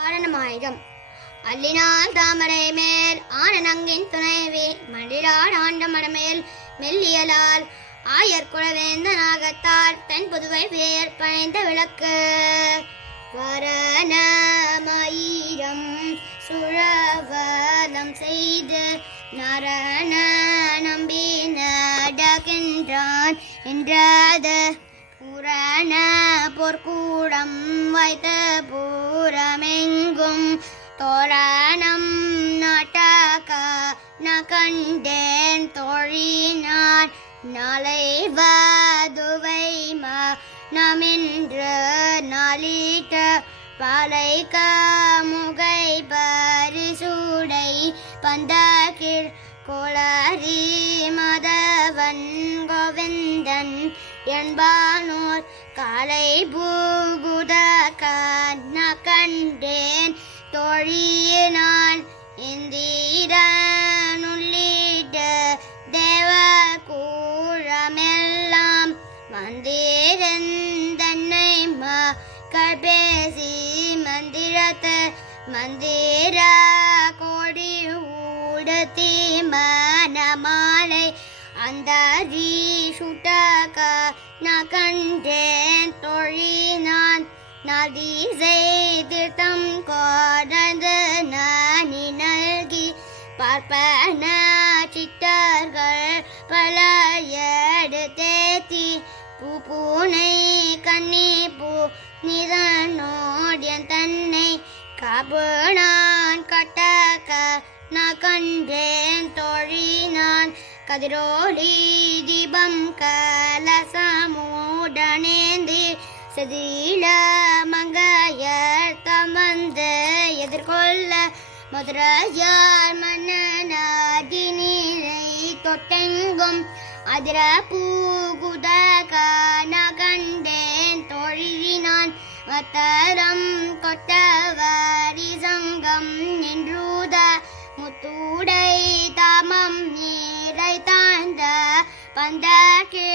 காரணமாயிரம் அல்லினால் தாமரை மேல் ஆனநங்கின் துணைவி மண்டிலால் ஆண்ட மடமேல் மெல்லியலால் ஆயர் குலவேந்த நாகத்தால் தென் புதுவை பேர் பழைந்த விளக்கு வரணமாயிரம் சுழவலம் செய்து நரண நம்பி நடக்கின்றான் என்றது புரண பொற்கூடம் வைத்த பூரமெங்கும் தோரணம் நாட்டக நகண்டேன் தோழினான் நாளை வதுவை நமின்று நாளிட்ட பாலைக்க முகை பரிசூடை பந்தகிர் கோளரி மதவன் கோவிந்தன் என்பானோர் காலை பூகுத கண்டேன் தோழியினான் இந்திரனுள்ளிட தேவ கூழமெல்லாம் மந்திரந்தன்னை கற்பேசி மந்திரத்து மந்திர கோடி ஊடத்தி மனமாலை அந்த சுட்டக நகண்டேன் தொழினான் நதி செய்திட்டம் கொடந்து நானி நல்கி பார்ப்பன சித்தர்கள் பல எடுத்தேத்தி பூனை கண்ணி பூ நிதனோடியன் தன்னை காபுணான் கட்டக்க நகண்டேன் தோழினான் கதிரோடி தீபம் கலசமுடனேந்தி சதில மங்கையர் தமந்து எதிர்கொள்ள மதுரையார் மன்னனாகி நீரை தொட்டெங்கும் அதிர பூகுத கண்டேன் தோழினான் மத்தரம் கொட்டவரி சங்கம் நின்றூத முத்தூடை தாமம் நீரை தாழ்ந்த பந்தகே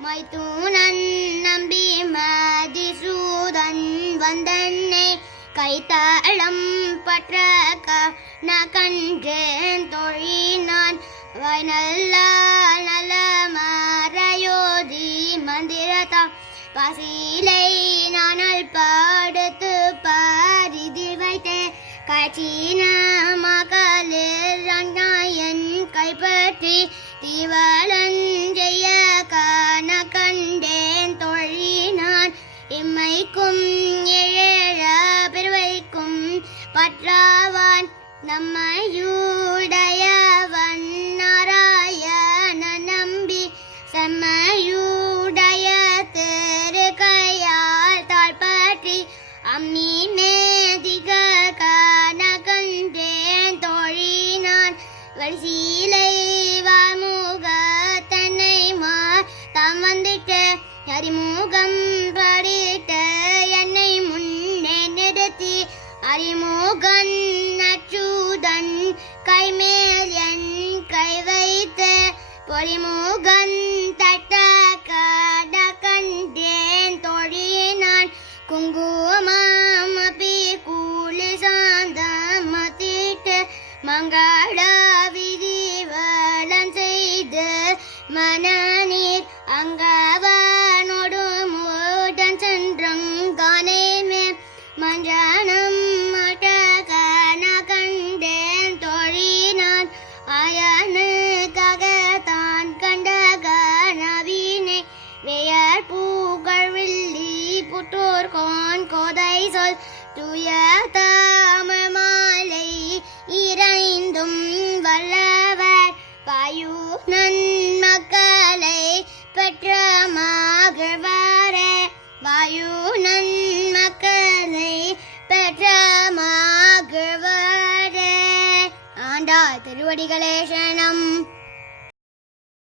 மைத்தூனன் நம்பி மதிசூதன் வந்தன்னை கைத்தாளம் பற்ற நகன்றேன் தோழினான் வைநல்ல நல்ல மறையோதி மந்திரதா பசிலை நானல் பாடுத்து பாரிதி வைத்தே காட்சின மகளிர் ரங்காயன் கைப்பற்றி தீவலன் செய்ய காண கண்டேன் தோழினான் இம்மைக்கும் ஏழ பெருவைக்கும் பற்றாவான் நம்மையுடையவன் நாராயண நம்பி செம்மையுடைய திரு கையால் தாழ்பற்றி அம்மி மேதிக கண்டேன் தோழினான் வரிசீலை வாமுக தன்னை தாம் வந்திட்ட அறிமுகம் படித்த என்னை முன்னே நிறுத்தி அறிமுகன் அச்சுதன் கைமேல் என் கை வைத்த பொறிமுகன் தட்ட கண்டேன் தோழினான் குங்குமம் அப்பி கூலி சாந்தம் தீட்டு மங்கள விதிவலன் செய்து மனநீர் அங்கவனோடு மூடன் சென்றங்கானே மஞ்சனம் மட்டகன கண்டேன் தோழினான் ஆயனுக்காக தான் கண்ட கனவினை வேயர் பூகள் வில்லி புட்டோர் கோன் கோதை சொல் தூய தமிழ் மாலை இறைந்தும் வல்லவர் பாயு நன்மக்களை பெற்ற மகிழ்வரே வாயு நன்மக்களை பெற்ற மகிழ்வரே ஆண்டாள் திருவடிகளே சரணம்.